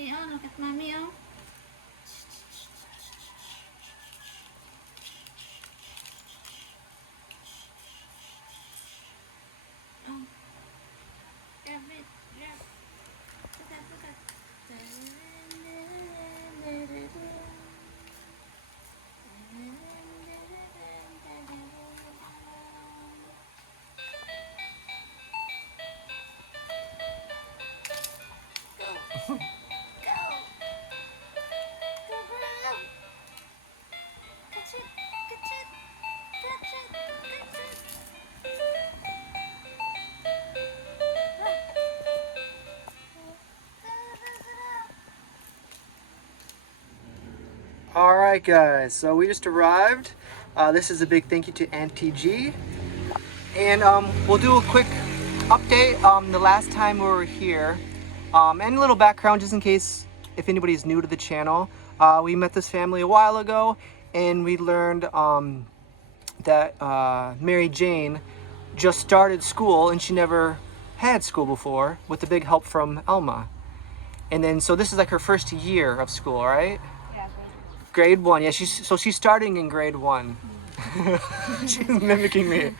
mommy. Oh, look at mommy. Oh. Oh. Grab it. Grab. Put that. Go. Go, girl. Catch it. Alright guys, so we just arrived. This is a big thank you to Auntie G. And we'll do a quick update the last time we were here. And a little background just in case if anybody's new to the channel. We met this family a while ago and we learned that Mary Jane just started school and she never had school before with the big help from Alma. And then so this is like her first year of school, right? Yeah, Grade 1, yeah, she's starting in grade 1. She's mimicking me.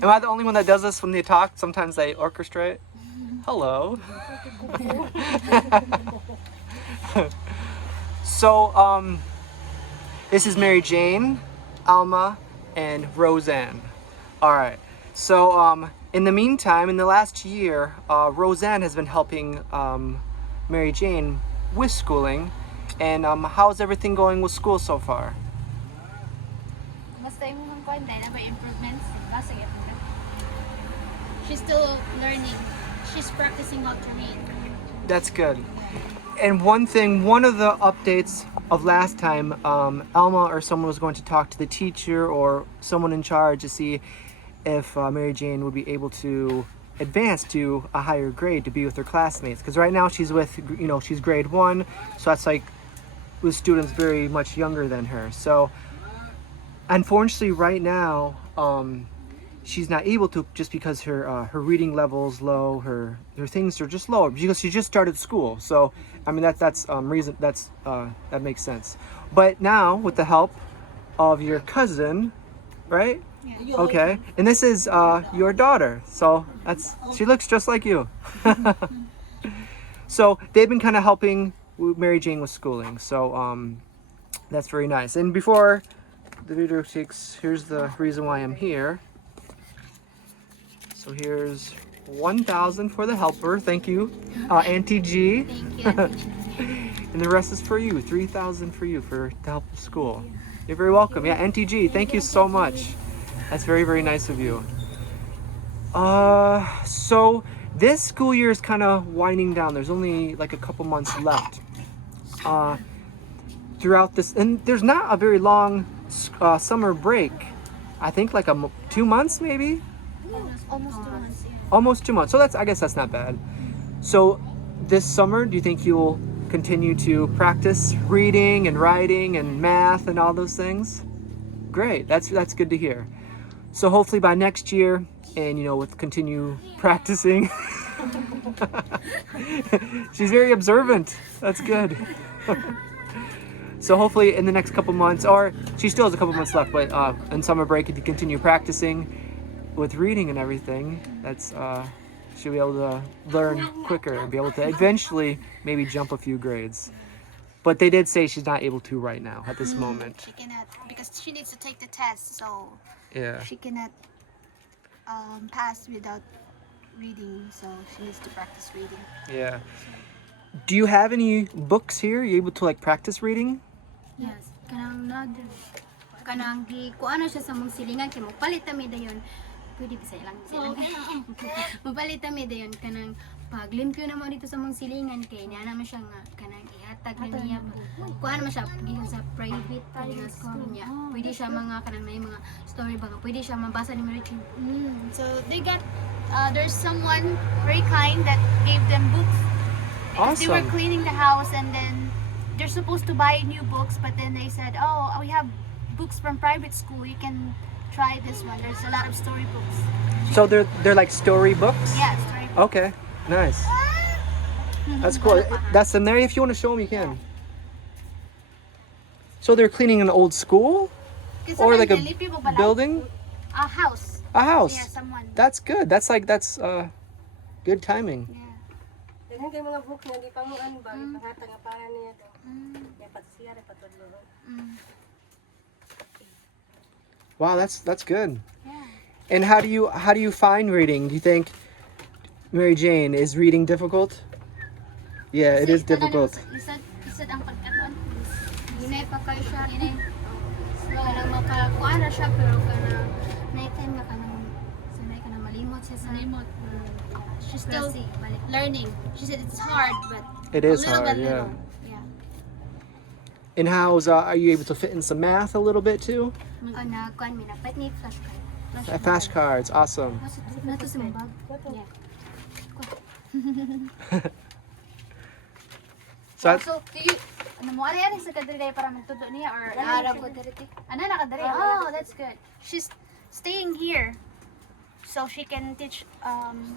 Am I the only one that does this when they talk? Sometimes they orchestrate. Hello. So, this is Mary Jane, Alma, and Roseanne. Alright, so in the meantime, in the last year, Roseanne has been helping Mary Jane with schooling. And how's everything going with school so far? Basta yung konti na ba improvements? Sige. She's still learning. She's practicing how to read. That's good. And one of the updates of last time, Alma or someone was going to talk to the teacher or someone in charge to see if Mary Jane would be able to advance to a higher grade to be with her classmates. Because right now she's with, she's grade 1, so that's like with students very much younger than her. So unfortunately right now she's not able to, just because her reading level is low, her things are just lower because she just started school. So I mean that's reason that makes sense. But now with the help of your cousin, right? Yeah. Okay, and this is your daughter, so she looks just like you. So they've been kind of helping Mary Jane with schooling, so that's very nice. And before the video takes, here's the reason why I'm here. So here's 1,000 for the helper, thank you, Auntie G. Thank you, Auntie G. And the rest is for you, 3,000 for you for the help of school. You're very welcome. Yeah, Auntie G, thank you so much. That's very, very nice of you. So this school year is kind of winding down. There's only like a couple months left. Throughout this, and there's not a very long summer break. I think like 2 months maybe? Almost 2 months. Yeah. Almost 2 months. So I guess that's not bad. So this summer, do you think you'll continue to practice reading and writing and math and all those things? Great. That's good to hear. So hopefully by next year, and with continue practicing. She's very observant. That's good. So hopefully in the next couple months, or she still has a couple months left, but in summer break, if you continue practicing with reading and everything, she'll be able to learn quicker and be able to eventually maybe jump a few grades. But they did say she's not able to right now at this moment. She cannot, because she needs to take the test, so Yeah. she cannot pass without reading, so she needs to practice reading. Yeah. Do you have any books here? Are you able to like practice reading? Yes, kanang kuano siya sa mong silingan kay magpalit ta mi dayon. Pwede ba sa ilang silingan? Magpalit ta mi dayon kanang paglimpyo na mo dito sa mong silingan kay niya naman siya nga kanang ihatag na niya. Kuano man siya gikan sa private nga school niya. Pwede siya mga kanang may mga story ba nga pwede siya mabasa ni Reche. So they got there's someone very kind that gave them books. Because they were Awesome. cleaning the house and then they're supposed to buy new books, but then they said, oh, we have books from private school, you can try this one. There's a lot of storybooks. So they're like story books? Yeah, story books. Okay, nice. That's cool. That's in there. If you want to show them, you can. So they're cleaning an old school or like a building? A house. A house. Yeah, someone. That's good. That's good timing. Yeah. Dahil kay mga book nga di pamuan ba ipanghatag nga para niya to. Dapat siya dapat tudlo. Wow, that's good. Yeah. And how do you find reading? Do you think, Mary Jane, is reading difficult? Yeah, it is difficult. Isad ang pagkatuan. Hinay pa kayo siya. Hinay. Kanang makakuha na siya pero kanang nighttime na kanang sanay ka na malimot siya sa limot. She's still learning. She said it's hard but It is little hard, by yeah. little. Yeah. And how's are you able to fit in some math a little bit too? Na kuan mi na pet ni flashcard. Flashcards, awesome. Nato sa bag. Yeah. So So, do you ano mo ari sa kadire para magtudo niya or ara ko diri? Ano na kadire? Oh, that's good. She's staying here so she can teach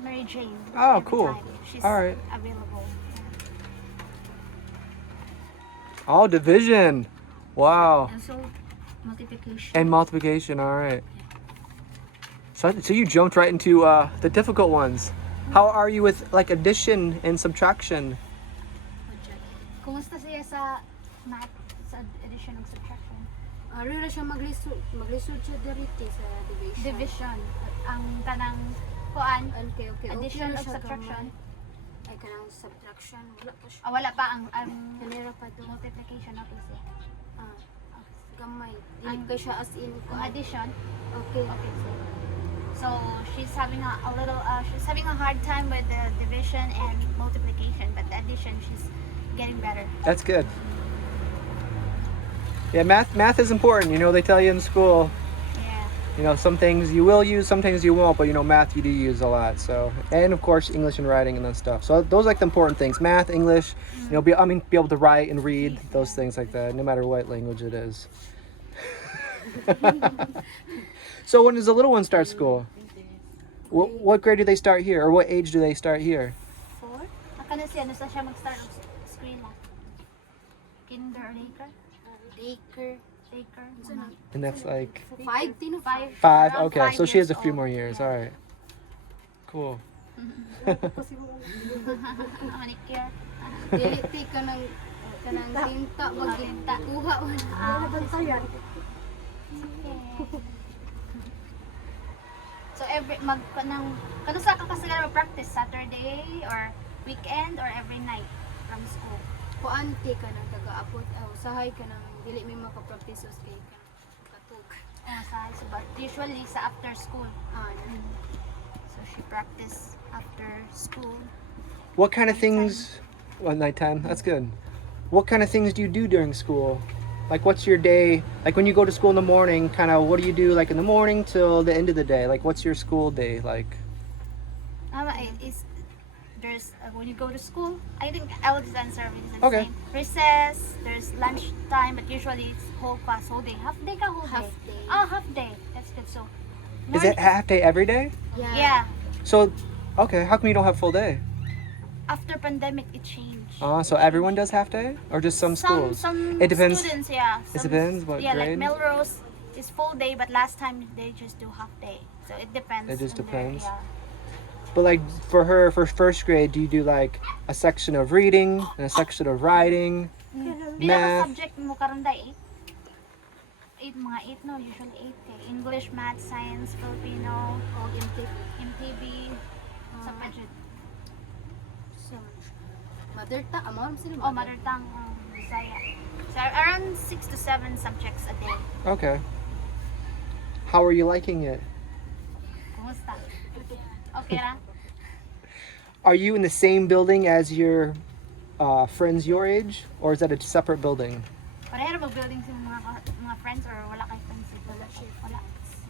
Mary Jane. Oh, every cool. time she's All right. available. all division. Wow. And so multiplication. And multiplication, all right. So you jumped right into the difficult ones. How are you with like addition and subtraction? Kumusta siya sa math, sa addition and subtraction? Ari ra siya maglisod siya diri sa division. Division. Ang kanang kuan, Okay. addition Okay, or siya subtraction. gamay. Ay kanang subtraction wala pa siya. Wala pa ang Kanira pa do. multiplication na po siya. Gamay. Dili ka siya as in Ang addition, Okay. okay. So she's having she's having a hard time with the division and multiplication, but the addition she's getting better. That's good. Yeah, math is important. You know, they tell you in school, Yeah. you know, some things you will use, some things you won't, but you know, math you do use a lot. So, and of course, English and writing and that stuff. So those are like the important things: math, English. You know, be able to write and read, those things like that, no matter what language it is. So when does the little one start school? What grade do they start here, or what age do they start here? 4? Akala siya nasa siya mag-start of screen na. Kinder or daycare. Daycare. And that's like 5 tino 5. 5. Around Okay, 5 so she has a years few old. more years. All right. Cool. Manicure. Dili ka nang tinta magtinta. Kuha wala. So every kano sa ka kasi practice Saturday or weekend or every night from school. Kuanti ka nang taga-apot. Usahay ka nang dili may makapractice us kay ka. Katug. But usually sa after school. Ano. So she practice after school. What kind of things? Well, nighttime. That's good. What kind of things do you do during school? Like, what's your day? Like, when you go to school in the morning, kind of, what do you do, like, in the morning till the end of the day? Like, what's your school day like? There's when you go to school, I think I will just answer everything the Okay. same. Recess, there's lunch time, but usually it's whole class, whole day. Half day ka, whole Half day? day. Oh, half day. That's good. So, Is it half day every day? yeah. So, okay, how come you don't have full day? After pandemic, it changed. So everyone does half day, or just some schools? Some It depends. students, yeah. It depends what yeah, grade? like Melrose is full day, but last time they just do half day. So it depends. It just on their- depends. yeah. But like for her, for first grade, do you do like a section of reading and a section of writing? Pinaka Math. subject mo karon day 8 mga 8 no, usually 8 kay English, Math, Science, Filipino, O MTV, sa budget. So, mother ta amon sila. Oh, mother tongue, Bisaya. So around 6 to 7 subjects a day. Okay. How are you liking it? Kumusta? Okay ra? Are you in the same building as your friends your age, or is that a separate building? Pareho ba building sa mga friends or wala kay friends? Wala.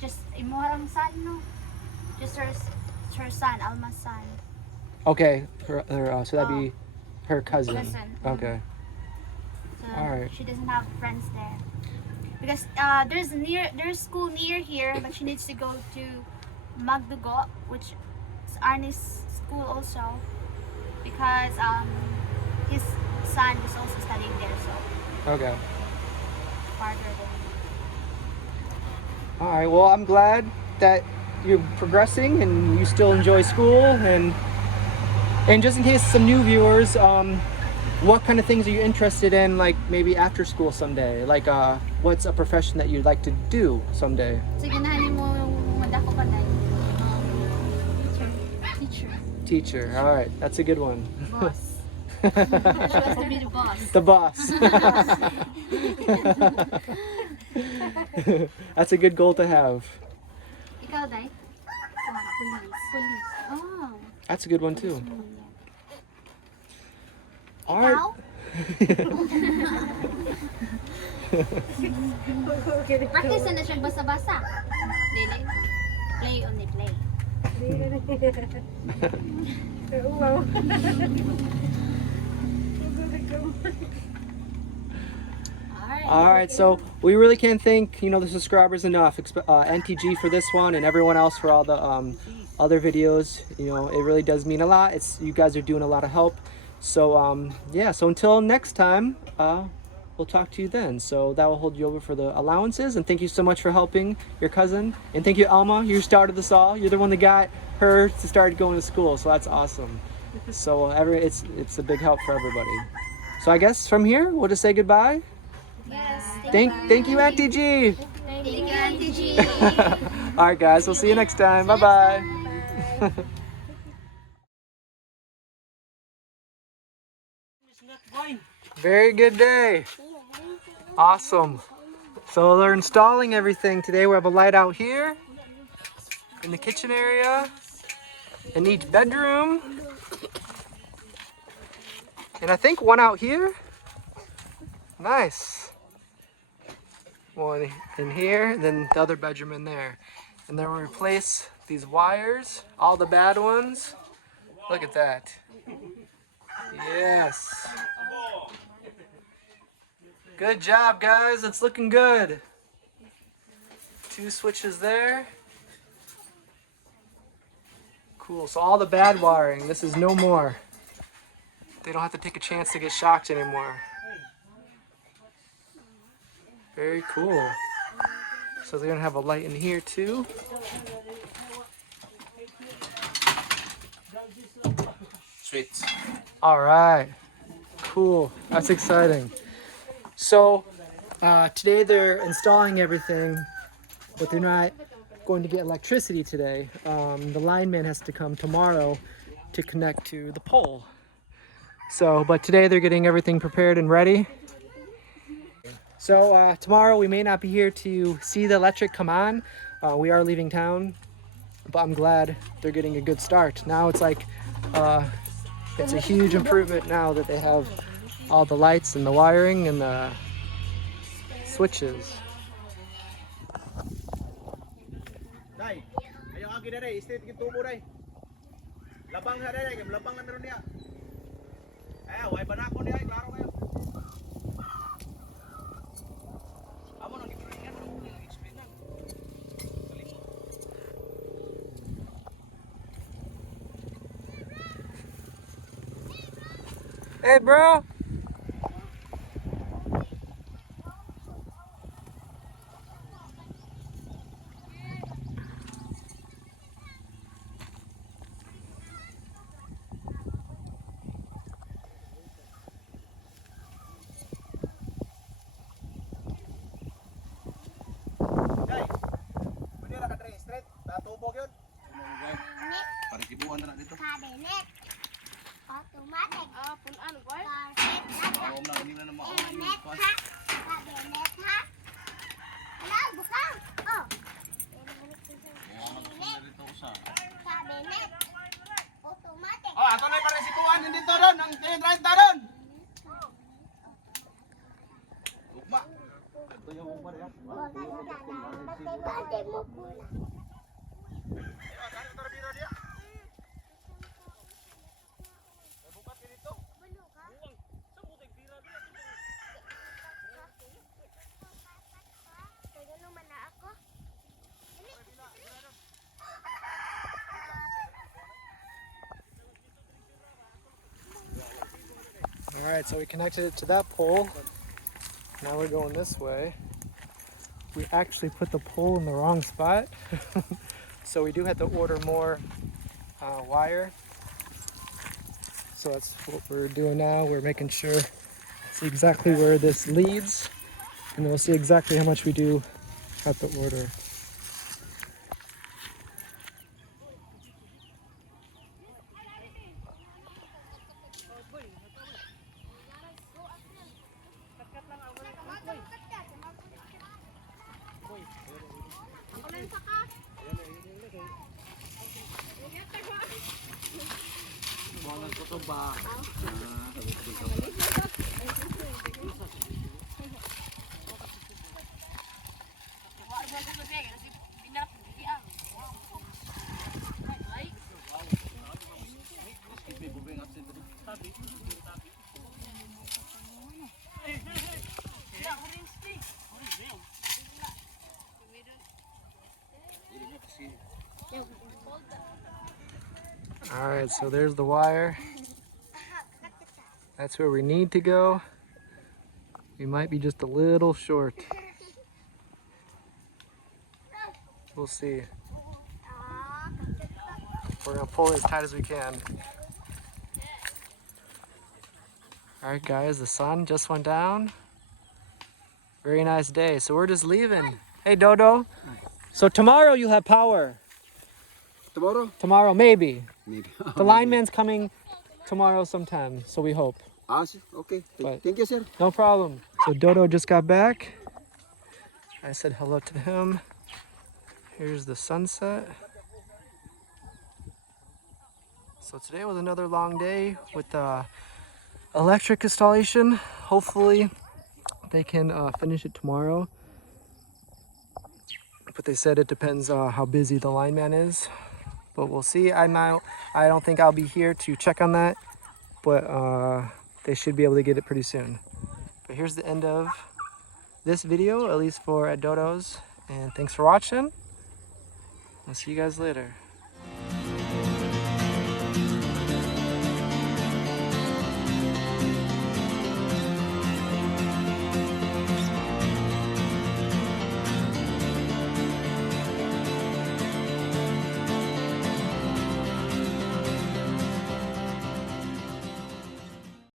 Just imuharang son no. Just her son, Alma's son. Okay, so that'd be her cousin. Cousin. Okay. So Alright. she doesn't have friends there. Because there's school near here, but she needs to go to Magdugo, which is Arnie's school also. Because his son is also studying there, so Okay. farther than me. All right. Well, I'm glad that you're progressing and you still enjoy school. And just in case some new viewers, what kind of things are you interested in, like maybe after school someday? Like, what's a profession that you'd like to do someday? So ganahan mo madako ka na teacher. Teacher. All right. That's a good one. Boss. She wants to be the boss. The boss. That's a good goal to have. Ikaw, Day? Police. Oh. That's a good one too. All right. Ikaw? Practice na siya basa-basa. Dili. Play only play. Wow. All right, so we really can't thank the subscribers enough. NTG for this one and everyone else for all the other videos. It really does mean a lot. You guys are doing a lot of help. So yeah. So until next time, we'll talk to you then. So that will hold you over for the allowances. And thank you so much for helping your cousin. And thank you, Alma. You started this all. You're the one that got her to start going to school. So that's awesome. So it's a big help for everybody. So I guess from here we'll just say goodbye. Yes. Thank you, Auntie G. Thank you, Auntie G. All right, guys. We'll see you next time. Bye bye. Very good day. Awesome. So they're installing everything today. We have a light out here in the kitchen area, in each bedroom, and I think one out here. Nice. One in here, then the other bedroom in there. And then we'll replace these wires, all the bad ones. Look at that. Yes. Good job, guys. It's looking good. 2 switches there. Cool. So all the bad wiring, this is no more. They don't have to take a chance to get shocked anymore. Very cool. So they're gonna have a light in here too. Sweet. All right. Cool. That's exciting. So today they're installing everything, but they're not going to get electricity today. The lineman has to come tomorrow to connect to the pole. So, but today they're getting everything prepared and ready. So tomorrow we may not be here to see the electric come on. We are leaving town, but I'm glad they're getting a good start. Now it's like, it's a huge improvement now that they have all the lights and the wiring and the switches. Day, ayaw agi na day, stay tigit tubo day. Labang na day, labang na meron niya. Way banako niya, klaro kayo. Amo nang gitulingan mo ng explain lang. Hey, bro. Day, pwede na ka-train straight, tatubo yun. Parikibuan na dito. Cabinet. Automatic. Punan, boy. Oo, na hindi na naman ako yung kwan. Cabinet ha? Hello, buka. Oh. Dito sa. Cabinet. Automatic. Oh, ato na yung parisikuan din dito doon, ang train doon. Ugma. Ito yung ugma rin. Bate mo po. All right, so we connected it to that pole. Now we're going this way. We actually put the pole in the wrong spot. So we do have to order more wire. So that's what we're doing now. We're making sure, see exactly where this leads, and we'll see exactly how much we do have to order. All right, so there's the wire. That's where we need to go. We might be just a little short. We'll see. We're gonna pull it as tight as we can. All right, guys, the sun just went down. Very nice day. So we're just leaving. Hey, Dodo. So tomorrow you'll have power. Tomorrow? Tomorrow, maybe. Maybe. The lineman's coming tomorrow sometime, so we hope. Okay. But- Thank you, sir. No problem. So Dodo just got back. I said hello to him. Here's the sunset. So today was another long day with electric installation. Hopefully they can finish it tomorrow. But they said it depends how busy the lineman is. But we'll see. I don't think I'll be here to check on that. But they should be able to get it pretty soon. But here's the end of this video, at least for at Dodo's. And thanks for watching. I'll see you guys later.